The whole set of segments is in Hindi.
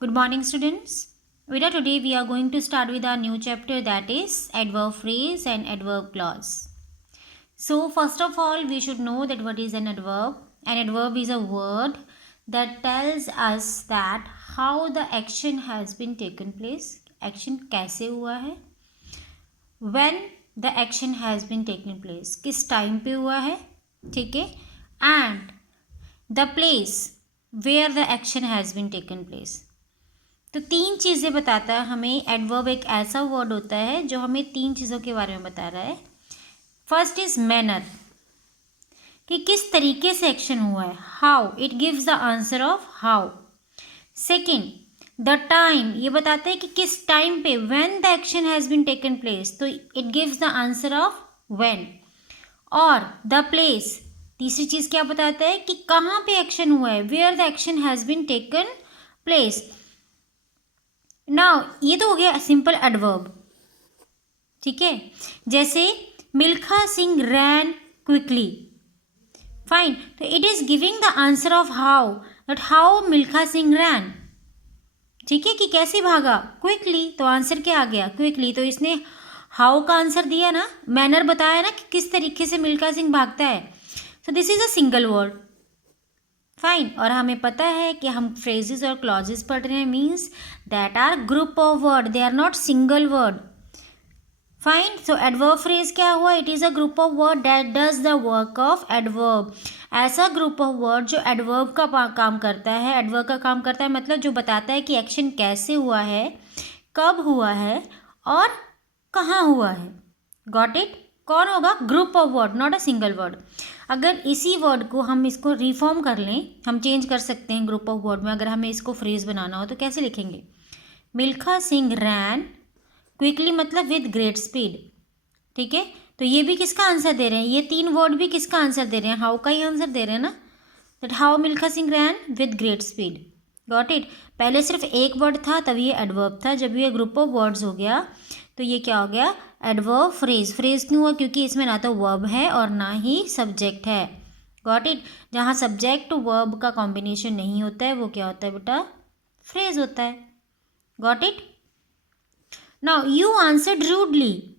Good morning, students. Vida, today we are going to start with our new chapter, that is adverb phrase and adverb clause. So, first of all, we should know that what is an adverb. An adverb is a word that tells us that how the action has been taken place. Action कैसे हुआ है? When the action has been taken place. किस टाइम पे हुआ है? ठीक है? And the place where the action has been taken place. तो तीन चीज़ें बताता है हमें. एडवर्ब एक ऐसा वर्ड होता है जो हमें तीन चीज़ों के बारे में बता रहा है. फर्स्ट इज मैनर, कि किस तरीके से एक्शन हुआ है. How, it gives the answer of how. Second, the time, ये बताता है कि किस टाइम पे. When the action has been taken place, तो it gives the answer of when. और द प्लेस, तीसरी चीज़ क्या बताता है कि कहाँ पे एक्शन हुआ है. Where the action has been taken place. Now ये तो हो गया सिंपल एडवर्ब. ठीक है, जैसे Milkha Singh ran quickly. Fine, तो it is giving the answer of how, that how Milkha Singh ran. ठीक है, कि कैसे भागा. क्विकली, तो आंसर क्या आ गया, क्विकली. तो इसने हाउ का आंसर दिया ना, मैनर बताया ना कि किस तरीके से मिल्खा सिंह भागता है. So this is a single word. Fine, और हमें पता है कि हम फ्रेजेस और क्लॉजेस पढ़ रहे हैं, means that are group of word, they are not single word. Fine, so adverb phrase क्या हुआ, it is a group of word that does the work of adverb. ऐसा ग्रुप ऑफ वर्ड जो एडवर्ब का काम करता है. एडवर्ब का काम करता है मतलब जो बताता है कि एक्शन कैसे हुआ है, कब हुआ है और कहाँ हुआ है. Got it. कौन होगा, group of word, not a single word. अगर इसी वर्ड को हम इसको रिफॉर्म कर लें, हम चेंज कर सकते हैं ग्रुप ऑफ वर्ड में. अगर हमें इसको फ्रेज बनाना हो तो कैसे लिखेंगे. मिल्खा सिंह रैन क्विकली मतलब विद ग्रेट स्पीड. ठीक है, तो ये भी किसका आंसर दे रहे हैं, ये तीन वर्ड भी किसका आंसर दे रहे हैं, हाउ का ही आंसर दे रहे हैं ना. That how Milkha Singh ran with great speed. Got it. पहले सिर्फ एक वर्ड था तब ये एडवर्ब था. जब ये ग्रुप ऑफ वर्ड्स हो गया तो ये क्या हो गया, एडवर्ब फ्रेज. फ्रेज क्यों हुआ, क्योंकि इसमें ना तो वर्ब है और ना ही सब्जेक्ट है. Got it. जहाँ सब्जेक्ट वर्ब का कॉम्बिनेशन नहीं होता है वो क्या होता है बेटा, फ्रेज होता है. Got it. Now you answered rudely.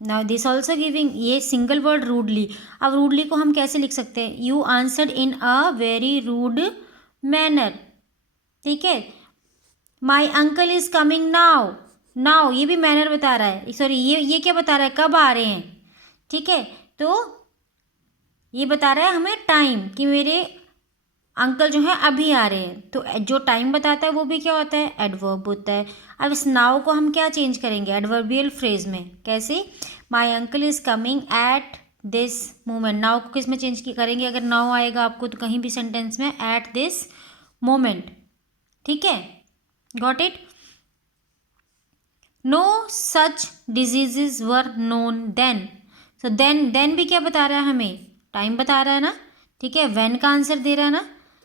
Now this also giving, ये सिंगल वर्ड रूडली. अब रूडली को हम कैसे लिख सकते हैं, you answered in a very rude manner. ठीक है, my uncle is coming now. Now ये भी मैनर बता रहा है, सॉरी ये क्या बता रहा है, कब आ रहे हैं. ठीक है, तो ये बता रहा है हमें टाइम, कि मेरे अंकल जो है अभी आ रहे हैं. तो जो टाइम बताता है वो भी क्या होता है, एडवर्ब होता है. अब इस नाउ को हम क्या चेंज करेंगे एडवर्बियल फ्रेज में, कैसे. माई uncle is coming at this moment. Now को किस में चेंज करेंगे, अगर नाउ आएगा आपको तो कहीं भी सेंटेंस में, एट दिस मोमेंट. ठीक है, got it. No such diseases were known then. So then भी क्या बता रहा है हमें, टाइम बता रहा है ना. ठीक है, व्हेन का आंसर दे रहा है ना,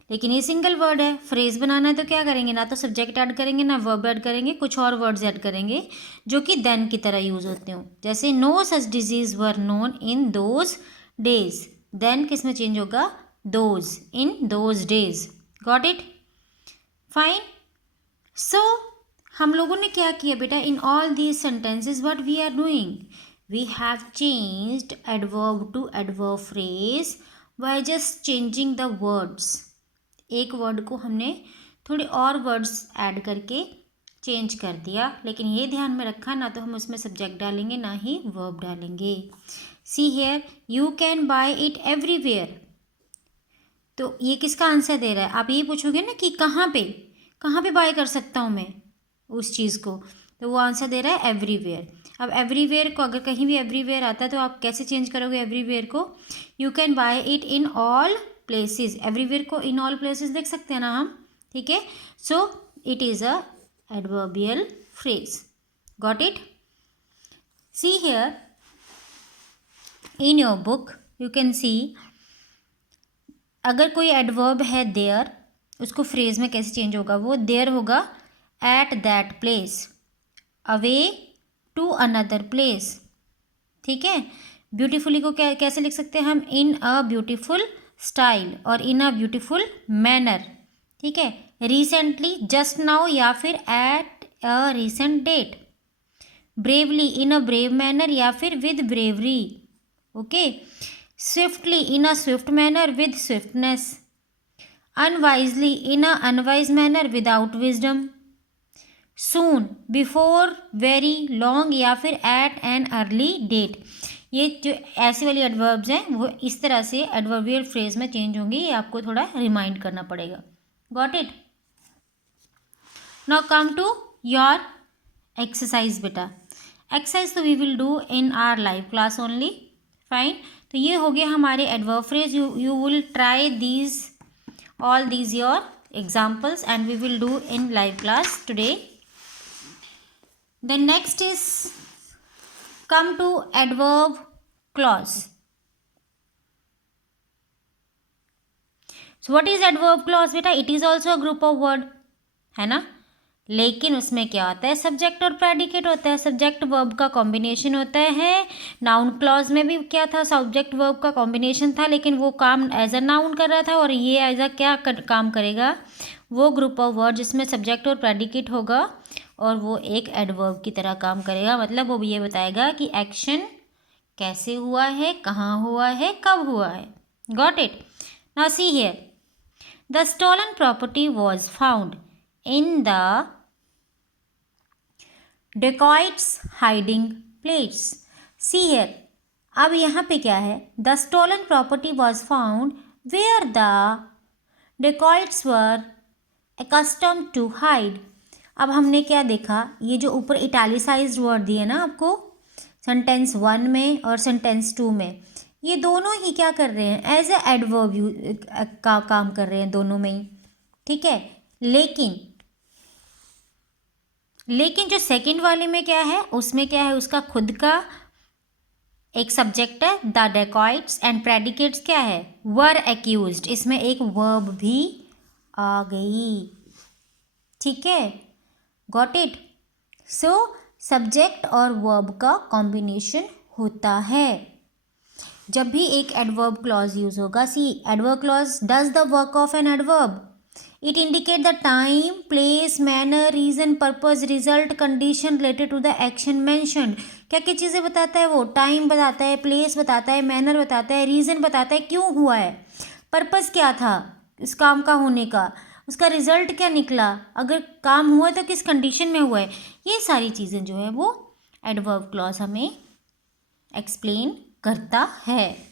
लेकिन ये सिंगल वर्ड है. फ्रेज बनाना है तो क्या करेंगे, ना तो सब्जेक्ट ऐड करेंगे ना वर्ब ऐड करेंगे, कुछ और वर्ड्स ऐड करेंगे जो कि देन की तरह यूज होते हो. जैसे no such disease were known in those days. Then किस में चेंज होगा, those, in those days. Got it. Fine. So हम लोगों ने क्या किया बेटा, in all these sentences what we are doing, we have changed adverb to adverb phrase by just changing the words. एक वर्ड को हमने थोड़े और वर्ड्स ऐड करके चेंज कर दिया, लेकिन ये ध्यान में रखा ना तो हम उसमें सब्जेक्ट डालेंगे ना ही वर्ब डालेंगे. See here, you can buy it everywhere. तो ये किसका आंसर दे रहा है, आप ये पूछोगे ना कि कहाँ पे बाय कर सकता हूँ मैं उस चीज़ को, तो वो आंसर दे रहा है एवरीवेयर. अब एवरीवेयर को अगर कहीं भी एवरीवेयर आता है तो आप कैसे चेंज करोगे एवरीवेयर को, you can buy it in all places. Everywhere को इन ऑल प्लेसेस देख सकते हैं ना हम. ठीक है, so it is a adverbial phrase. Got it. See here in your book you can see, अगर कोई एडवर्ब है देयर, उसको फ्रेज में कैसे चेंज होगा, वो देयर होगा at that place, away to another place. ठीक है, ब्यूटीफुली को कैसे लिख सकते हैं हम, इन अ ब्यूटीफुल स्टाइल और इन अ ब्यूटीफुल मैनर. ठीक है, रिसेंटली, जस्ट नाउ या फिर at a recent date, bravely in a brave manner या फिर with bravery, okay, swiftly in a swift manner with swiftness, unwisely in a unwise manner without wisdom, soon, before, very, long या फिर एट एन अर्ली डेट। ये जो ऐसी वाली एडवर्ब्स हैं वो इस तरह से एडवर्बियल फ्रेज में चेंज होंगी, ये आपको थोड़ा रिमाइंड करना पड़ेगा। Got it? Now come to your exercise बेटा। एक्सरसाइज तो we will do in our live class only, fine. तो ये हो गया हमारे adverb phrase. You will try these all these your examples and we will do in live class today. The next is come to adverb clause. So what is adverb clause beta? It is also a group of word, है ना, लेकिन उसमें क्या होता है, सब्जेक्ट और प्रेडिकेट होता है, सब्जेक्ट वर्ब का कॉम्बिनेशन होता है। नाउन क्लॉज में भी क्या था, सब्जेक्ट वर्ब का कॉम्बिनेशन था, लेकिन वो काम एज अ नाउन कर रहा था, और ये एज अ क्या काम करेगा, वो ग्रुप ऑफ वर्ड जिसमें सब्जेक्ट और प्रेडिकेट होगा और वो एक एडवर्ब की तरह काम करेगा। मतलब वो ये बताएगा कि एक्शन कैसे हुआ है, कहाँ हुआ है, कब हुआ है। Got it? Now see here, the stolen property was found in the dacoits hiding place. See here, अब यहाँ पे क्या है, the stolen property was found where the dacoits were accustomed to hide. अब हमने क्या देखा, ये जो ऊपर इटैलिसाइज्ड वर्ड दिए ना आपको सेंटेंस 1 में और सेंटेंस 2 में, ये दोनों ही क्या कर रहे हैं, एज ए एडवर्ब का काम कर रहे हैं दोनों में ही, ठीक है। लेकिन जो सेकंड वाले में क्या है, उसमें क्या है, उसका खुद का एक सब्जेक्ट है द डेकॉइट्स, एंड प्रेडिकेट्स क्या है, वर एक्यूज्ड। इसमें एक वर्ब भी आ गई, ठीक है। Got it? सो सब्जेक्ट और वर्ब का कॉम्बिनेशन होता है जब भी एक एडवर्ब क्लॉज यूज होगा। See, adverb clause does the work of an adverb. It indicate the time, place, manner, reason, purpose, result, condition related to the action mentioned. क्या क्या चीज़ें बताता है वो, टाइम बताता है, प्लेस बताता है, मैनर बताता है, रीज़न बताता है क्यों हुआ है, पर्पस क्या था इस काम का होने का, उसका रिजल्ट क्या निकला, अगर काम हुआ तो किस कंडीशन में हुआ है। ये सारी चीज़ें जो है वो एडवर्ब क्लॉज हमें एक्सप्लेन करता है।